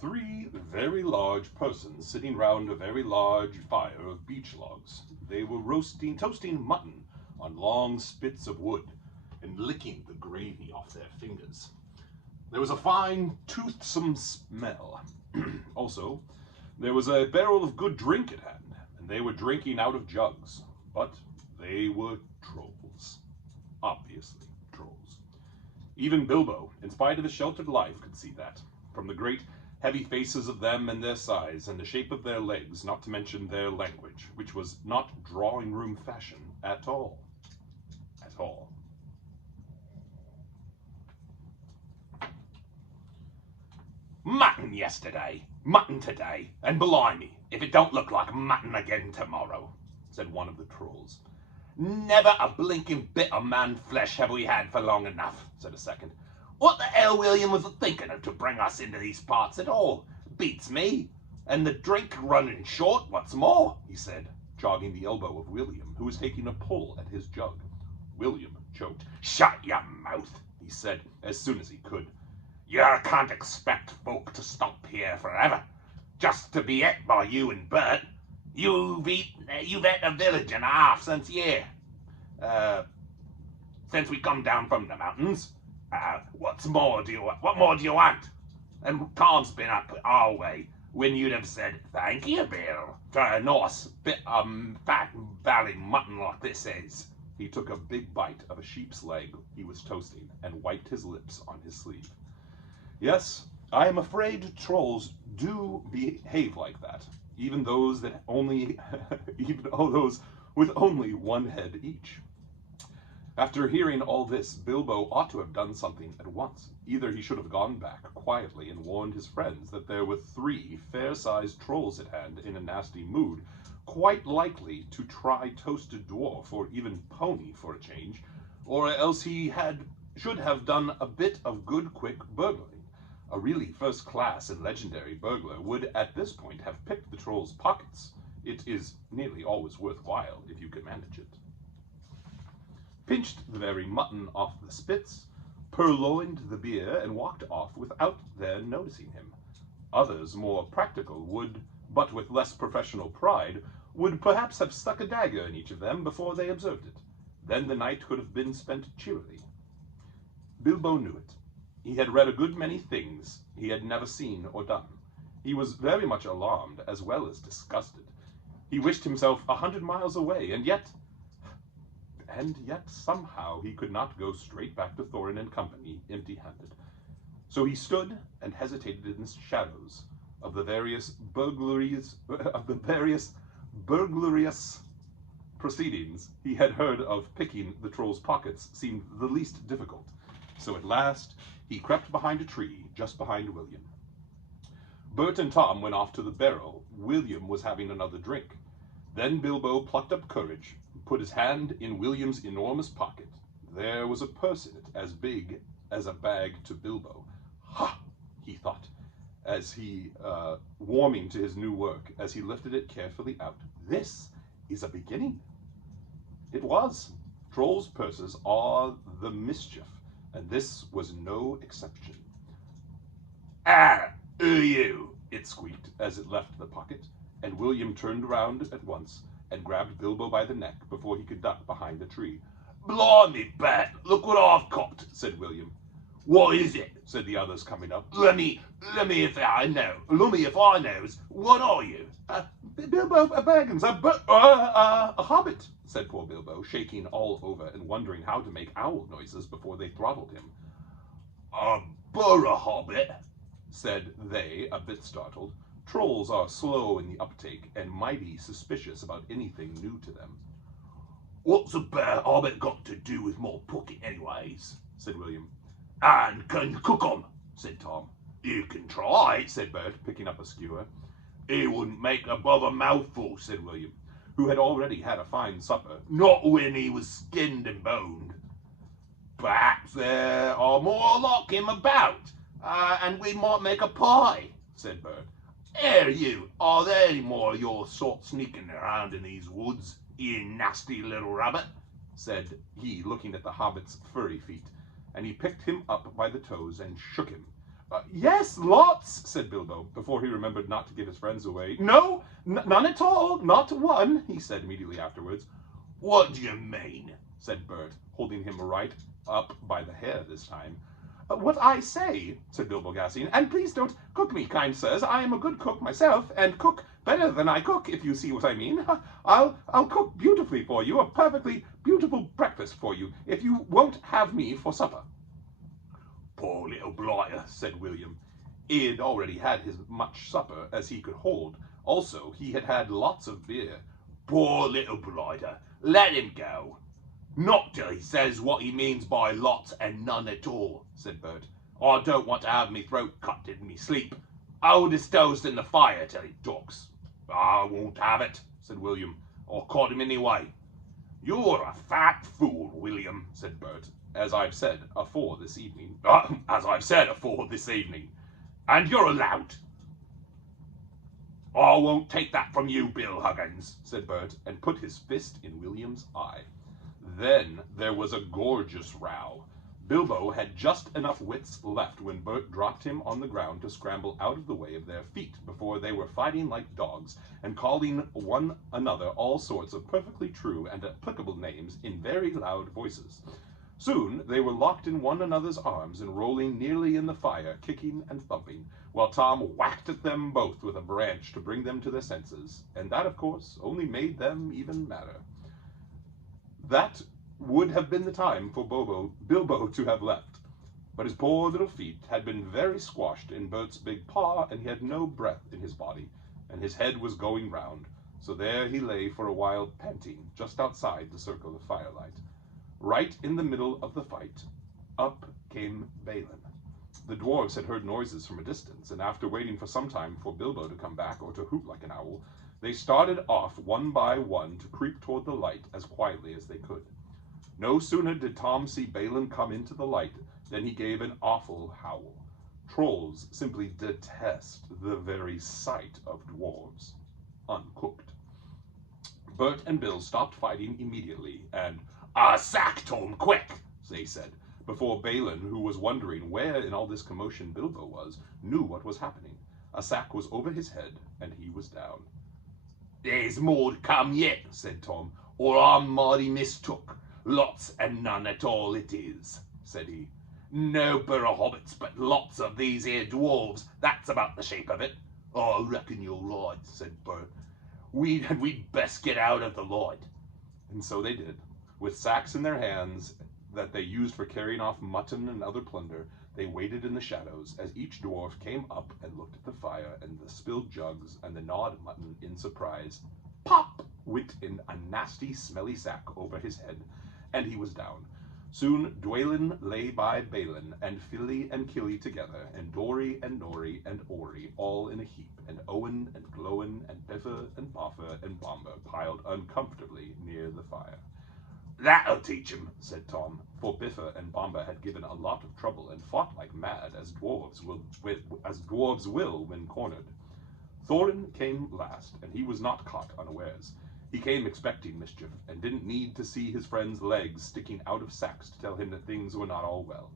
Three very large persons sitting round a very large fire of beech logs. They were toasting mutton on long spits of wood and licking the gravy off their fingers. There was a fine, toothsome smell. Also, there was a barrel of good drink at hand, and they were drinking out of jugs. But they were trolls. Obviously, trolls. Even Bilbo, in spite of his sheltered life, could see that, from the great heavy faces of them and their size, and the shape of their legs, not to mention their language, which was not drawing-room fashion at all. At all. Mutton yesterday, mutton today, and blimey, if it don't look like mutton again tomorrow, said one of the trolls. Never a blinking bit of man flesh have we had for long enough, said a second. What the hell William was thinking of to bring us into these parts at all? Beats me. And the drink running short, what's more, he said, jogging the elbow of William, who was taking a pull at his jug. William choked. Shut your mouth, he said, as soon as he could. You can't expect folk to stop here forever, just to be et by you and Bert. You've et a village and a half since since we come down from the mountains. What more do you want? And Tom's been up our way when you'd have said, thank you, Bill, for a nice bit of fat valley mutton like this is. He took a big bite of a sheep's leg he was toasting and wiped his lips on his sleeve. Yes, I am afraid trolls do behave like that, even those with only one head each. After hearing all this, Bilbo ought to have done something at once. Either he should have gone back quietly and warned his friends that there were 3 fair-sized trolls at hand in a nasty mood, quite likely to try toasted dwarf or even pony for a change, or else he should have done a bit of good quick burglary. A really first-class and legendary burglar would at this point have picked the troll's pockets. It is nearly always worthwhile if you can manage it. Pinched the very mutton off the spits, purloined the beer, and walked off without their noticing him. Others, more practical, but with less professional pride, would perhaps have stuck a dagger in each of them before they observed it. Then the night could have been spent cheerily. Bilbo knew it. He had read a good many things he had never seen or done. He was very much alarmed as well as disgusted. He wished himself 100 miles away, and yet somehow he could not go straight back to Thorin and company empty-handed. So he stood and hesitated in the shadows of the various burglarious proceedings he had heard of. Picking the troll's pockets seemed the least difficult. So at last he crept behind a tree just behind William. Bert and Tom went off to the barrel. William was having another drink. Then Bilbo plucked up courage, put his hand in William's enormous pocket. There was a purse in it as big as a bag to Bilbo. Ha! He thought, as he, warming to his new work, as he lifted it carefully out. This is a beginning. It was. Trolls' purses are the mischief, and this was no exception. Who you? It squeaked as it left the pocket, and William turned round at once and grabbed Bilbo by the neck before he could duck behind a tree. Blimey, Bat, look what I've copped, said William. What is it? Said the others, coming up. Let me if I knows. What are you? Bilbo Baggins, a hobbit, said poor Bilbo, shaking all over and wondering how to make owl noises before they throttled him. A burra hobbit, said they, a bit startled. Trolls are slow in the uptake and mighty suspicious about anything new to them. What's a bear hobbit got to do with more pocket anyways? Said William. And can cook 'em, said Tom. You can try, said Bert, picking up a skewer. He wouldn't make above a mouthful, said William, who had already had a fine supper. Not when he was skinned and boned. Perhaps there are more like him about, and we might make a pie, said Bert. Here you, are there any more of your sort sneaking around in these woods, you nasty little rabbit? Said he, looking at the hobbit's furry feet, and he picked him up by the toes and shook him. Yes, lots, said Bilbo, before he remembered not to give his friends away. No, none at all, not one, he said immediately afterwards. What do you mean? Said Bert, holding him right up by the hair this time. What I say, said Bilbo Gassing, and please don't cook me, kind sirs. I am a good cook myself, and cook better than I cook, if you see what I mean. I'll cook beautifully for you, a perfectly beautiful breakfast for you, if you won't have me for supper. Poor little blighter, said William. He had already had as much supper as he could hold. Also, he had had lots of beer. Poor little blighter. Let him go. Not till he says what he means by lots and none at all, said Bert. I don't want to have me throat cut in me sleep. Hold his toast in the fire till he talks. I won't have it, said William. I caught him anyway. You're a fat fool, William, said Bert. As I've said afore this evening. And you're allowed. I won't take that from you, Bill Huggins, said Bert, and put his fist in William's eye. Then there was a gorgeous row. Bilbo had just enough wits left when Bert dropped him on the ground to scramble out of the way of their feet before they were fighting like dogs and calling one another all sorts of perfectly true and applicable names in very loud voices. Soon they were locked in one another's arms and rolling nearly in the fire, kicking and thumping, while Tom whacked at them both with a branch to bring them to their senses, and that, of course, only made them even madder. That would have been the time for Bilbo to have left, but his poor little feet had been very squashed in Bert's big paw, and he had no breath in his body, and his head was going round, so there he lay for a while panting, just outside the circle of firelight. Right in the middle of the fight, up came Balin. The dwarves had heard noises from a distance, and after waiting for some time for Bilbo to come back or to hoot like an owl, they started off one by one to creep toward the light as quietly as they could. No sooner did Tom see Balin come into the light than he gave an awful howl. Trolls simply detest the very sight of dwarves, uncooked. Bert and Bill stopped fighting immediately, and "A sack, Tom, quick," they said, before Balin, who was wondering where in all this commotion Bilbo was, knew what was happening. A sack was over his head, and he was down. "There's more to come yet," said Tom, "or I'm mighty mistook. Lots and none at all it is," said he. "No pair of hobbits, but lots of these here dwarves. That's about the shape of it." "I reckon you're right," said Bert. We'd best get out of the light." And so they did. With sacks in their hands that they used for carrying off mutton and other plunder, they waited in the shadows as each dwarf came up and looked at the fire and the spilled jugs and the gnawed mutton in surprise. Pop went in a nasty, smelly sack over his head, and he was down. Soon Dwalin lay by Balin, and Fili and Killy together, and Dori and Nori and Ori all in a heap, and Owen and Glowin and Biffa and Boffa and Bomber piled uncomfortably near the fire. "That'll teach 'em," said Tom, for Biffa and Bomba had given a lot of trouble and fought like mad, as dwarves will when cornered. Thorin came last, and he was not caught unawares. He came expecting mischief, and didn't need to see his friend's legs sticking out of sacks to tell him that things were not all well.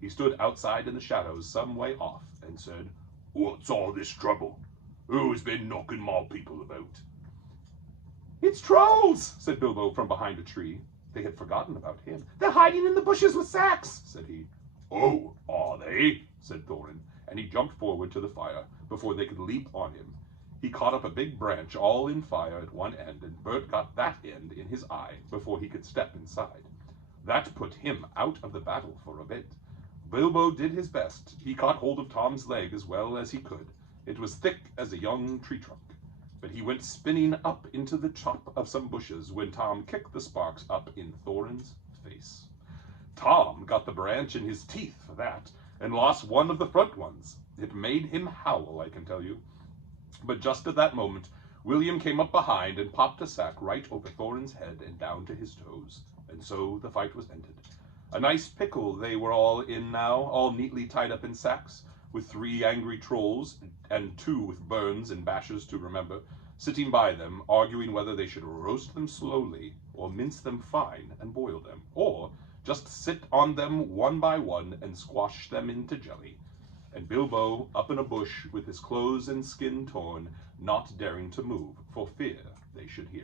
He stood outside in the shadows some way off, and said, "What's all this trouble? Who's been knocking my people about?" "It's trolls," said Bilbo from behind a tree. They had forgotten about him. "They're hiding in the bushes with sacks," said he. "Oh, are they?" said Thorin, and he jumped forward to the fire before they could leap on him. He caught up a big branch all in fire at one end, and Bert got that end in his eye before he could step inside. That put him out of the battle for a bit. Bilbo did his best. He caught hold of Tom's leg as well as he could. It was thick as a young tree trunk, but he went spinning up into the top of some bushes when Tom kicked the sparks up in Thorin's face. Tom got the branch in his teeth for that, and lost one of the front ones. It made him howl, I can tell you. But just at that moment, William came up behind and popped a sack right over Thorin's head and down to his toes, and so the fight was ended. A nice pickle they were all in now, all neatly tied up in sacks, with 3 angry trolls, and 2 with burns and bashes to remember, sitting by them, arguing whether they should roast them slowly, or mince them fine and boil them, or just sit on them one by one and squash them into jelly. and Bilbo up in a bush with his clothes and skin torn, not daring to move for fear they should hear.